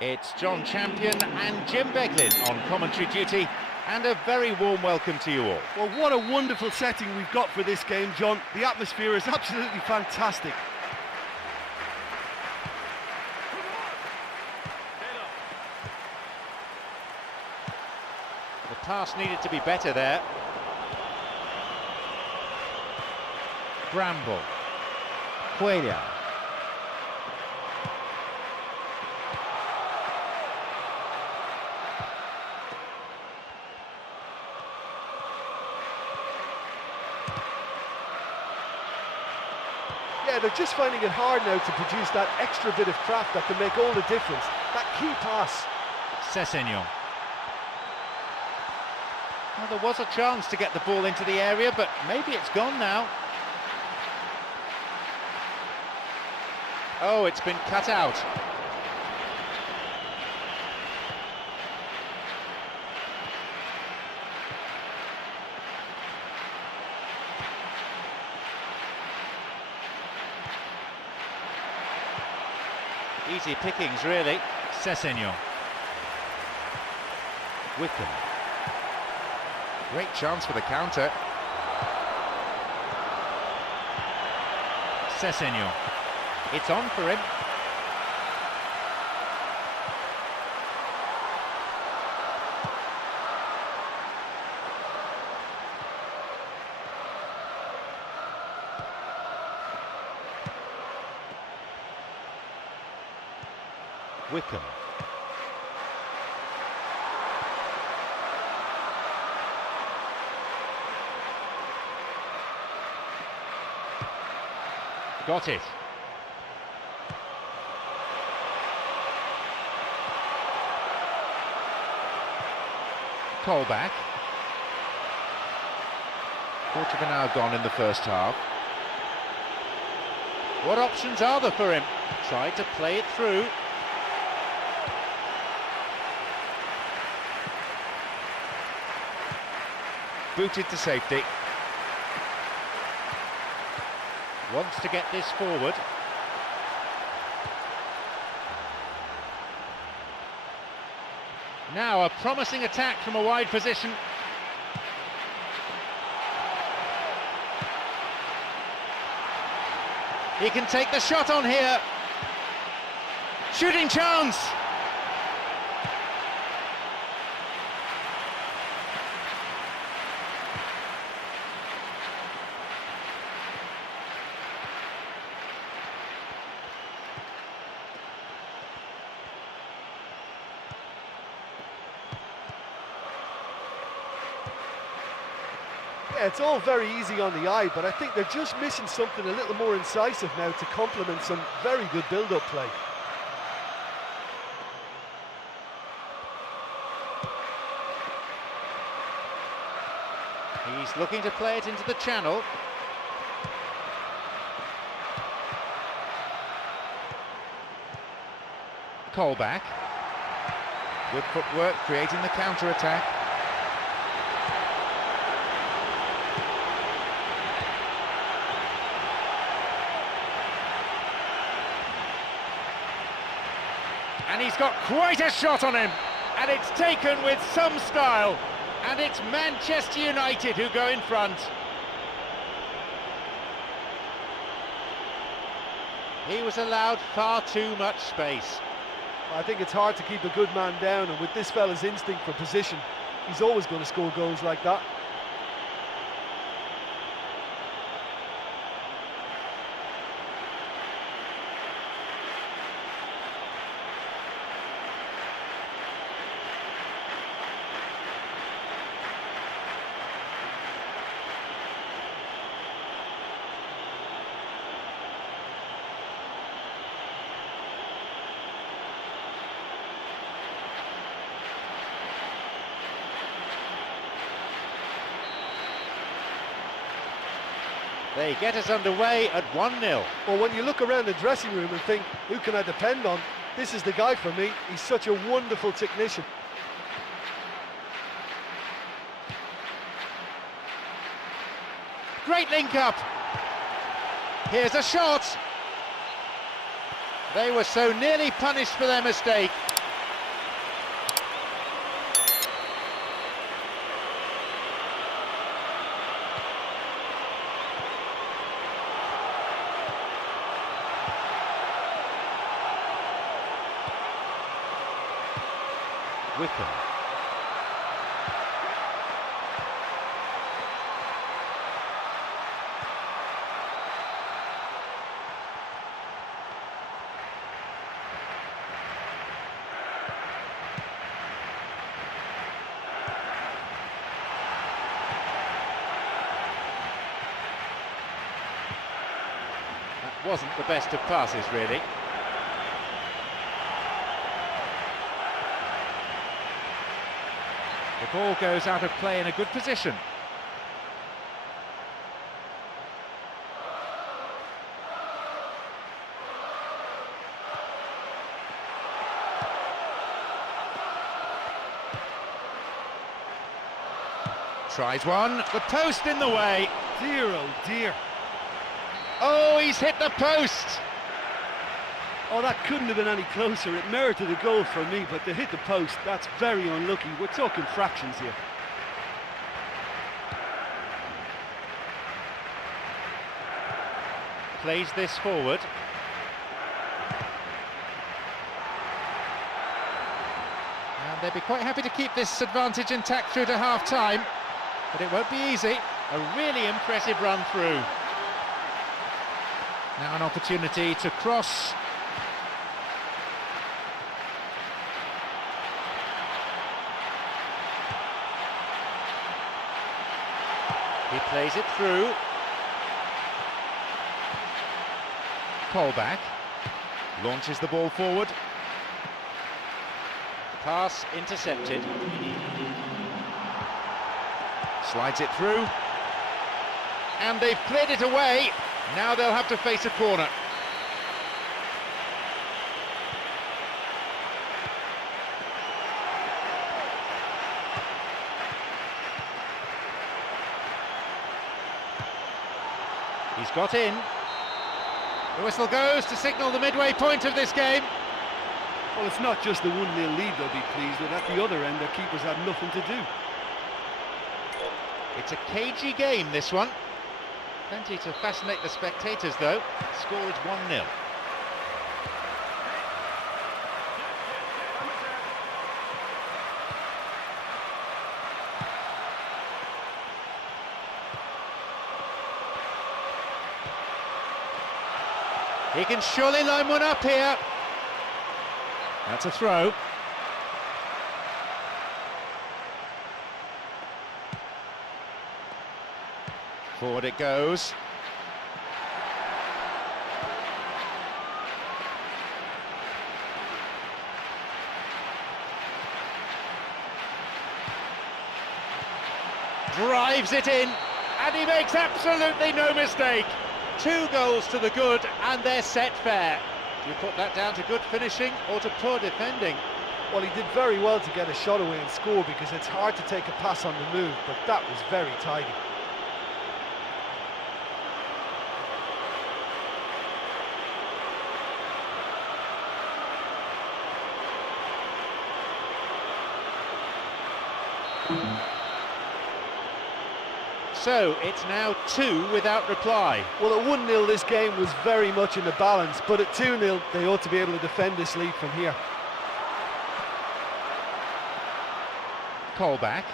It's John Champion and Jim Beglin on commentary duty, and a very warm welcome to you all. Well, what a wonderful setting we've got for this game, John. The atmosphere is absolutely fantastic. The pass needed to be better there. Bramble. Cuellar. Yeah, they're just finding it hard now to produce that extra bit of craft that can make all the difference. That key pass. Sessegnon. Well, there was a chance to get the ball into the area, but maybe it's gone now. Oh, it's been cut out. Easy pickings, really. Sessegnon. Wickham. Great chance for the counter. Sessegnon. It's on for him. Wickham. Got it. Colback. Quarter of an hour gone in the first half. What options are there for him? Tried to play it through. Booted to safety. Wants to get this forward. Now a promising attack from a wide position. He can take the shot on here. Shooting chance. Yeah, it's all very easy on the eye, but I think they're just missing something a little more incisive now to complement some very good build-up play. He's looking to play it into the channel. Colback. Good footwork, creating the counter-attack. And he's got quite a shot on him, and it's taken with some style, and it's Manchester United who go in front. He was allowed far too much space. I think it's hard to keep a good man down, and with this fella's instinct for position, he's always going to score goals like that. They get us underway at 1-0. Well, when you look around the dressing room and think, who can I depend on? This is the guy for me. He's such a wonderful technician. Great link-up. Here's a shot. They were so nearly punished for their mistake. Wickham. That wasn't the best of passes, really. The ball goes out of play in a good position. Tries one, the post in the way. Dear, oh dear. Oh, he's hit the post! Oh, that couldn't have been any closer. It merited a goal for me, but to hit the post, that's very unlucky. We're talking fractions here. Plays this forward. And they'd be quite happy to keep this advantage intact through to half-time, but it won't be easy. A really impressive run through. Now an opportunity to cross. He plays it through. Colback launches the ball forward. Pass intercepted. Slides it through. And they've cleared it away. Now they'll have to face a corner. He's got in. The whistle goes to signal the midway point of this game. Well, it's not just the 1-0 lead they'll be pleased with. At the other end, their keepers had nothing to do. It's a cagey game, this one. Plenty to fascinate the spectators, though. The score is 1-0. He can surely line one up here. That's a throw. Forward it goes. Drives it in, and he makes absolutely no mistake. 2 goals to the good, and they're set fair. Do you put that down to good finishing or to poor defending? Well, he did very well to get a shot away and score, because it's hard to take a pass on the move, but that was very tidy. So it's now 2 without reply. Well, at 1-0 this game was very much in the balance, but at 2-0 they ought to be able to defend this lead from here. Colback.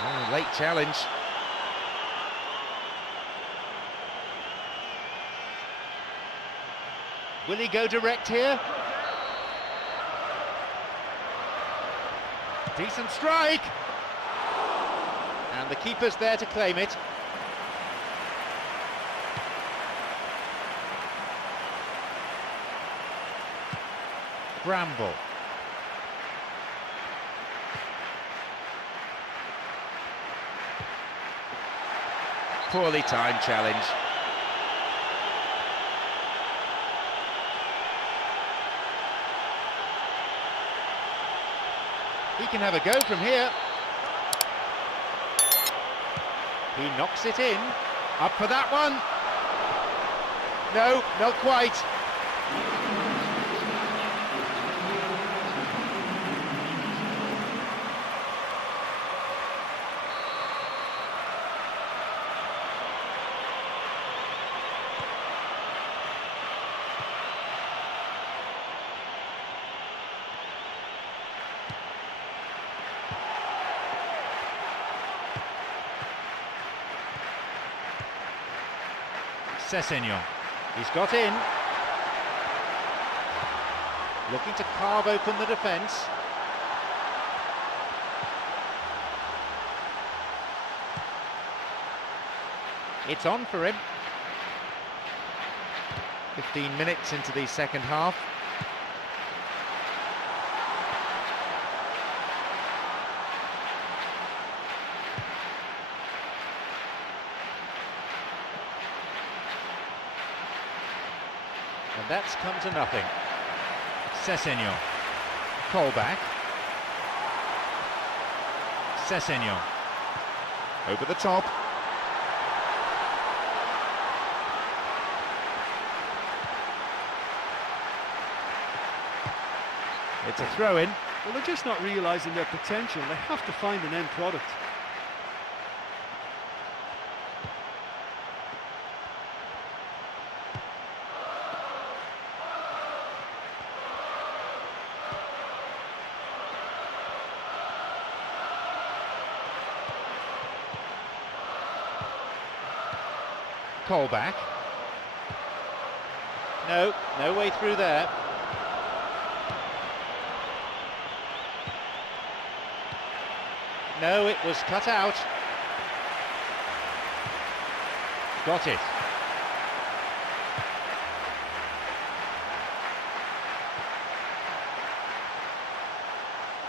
Oh, late challenge. Will he go direct here? Decent strike! And the keeper's there to claim it. Bramble. Poorly timed challenge. He can have a go from here. He knocks it in. Up for that one. No, not quite. Sessegnon. He's got in. Looking to carve open the defence. It's on for him. 15 minutes into the second half. And that's come to nothing. Sessegnon. Colback. Sessegnon. Over the top. It's a throw-in. Well, they're just not realising their potential. They have to find an end product. Colback. No way through there. No, it was cut out. Got it.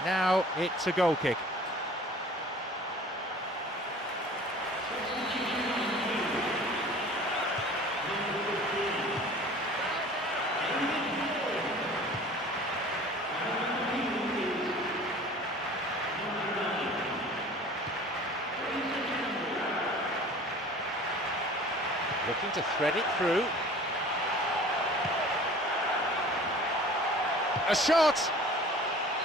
Now it's a goal kick. Looking to thread it through. A shot!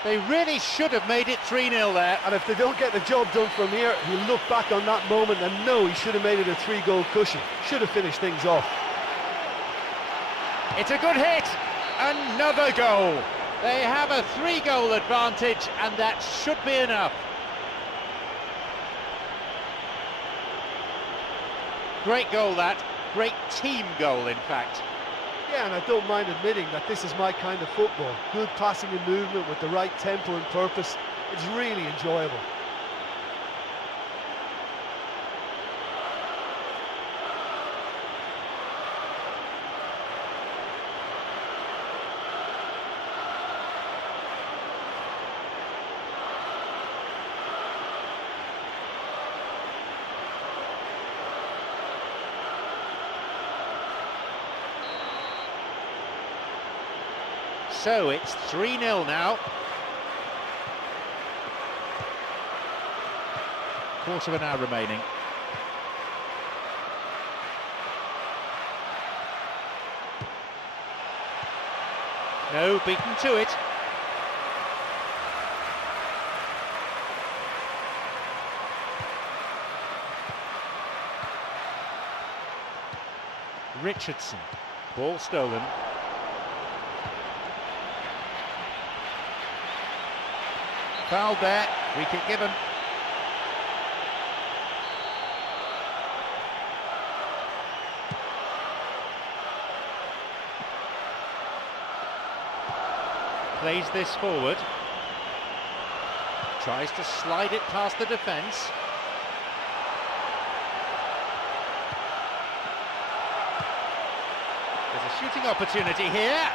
They really should have made it 3-0 there. And if they don't get the job done from here, he'll look back on that moment and know he should have made it a 3-goal cushion. Should have finished things off. It's a good hit! Another goal! They have a 3-goal advantage, and that should be enough. Great goal that. Great team goal, in fact. Yeah, and I don't mind admitting that this is my kind of football. Good passing and movement with the right tempo and purpose. It's really enjoyable. So it's 3-0 now. Quarter of an hour remaining. No, beaten to it. Richardson, ball stolen. Fouled there, free kick given. Plays this forward. Tries to slide it past the defence. There's a shooting opportunity here.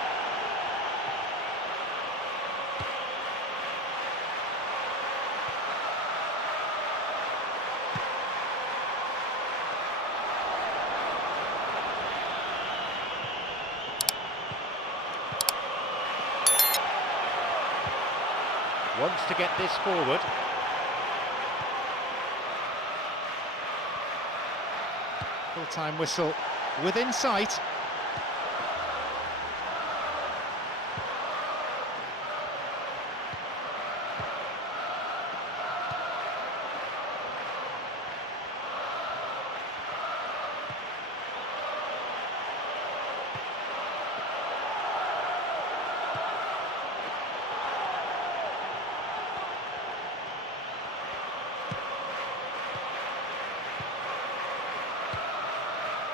Wants to get this forward. Full-time whistle within sight.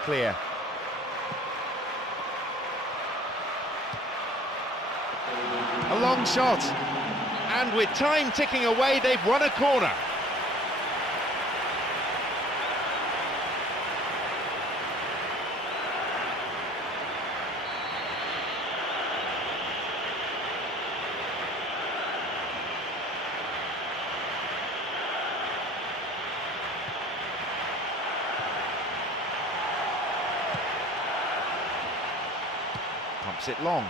Clear. A long shot. And with time ticking away, they've won a corner. Pumps it long.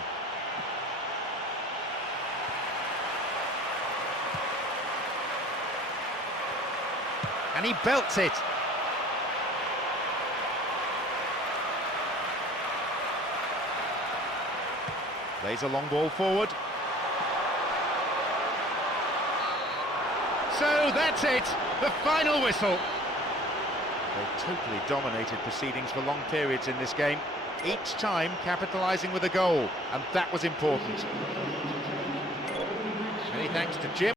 And he belts it. Plays a long ball forward. So that's it, the final whistle. They totally dominated proceedings for long periods in this game, each time capitalising with a goal, and that was important. Many thanks to Jim.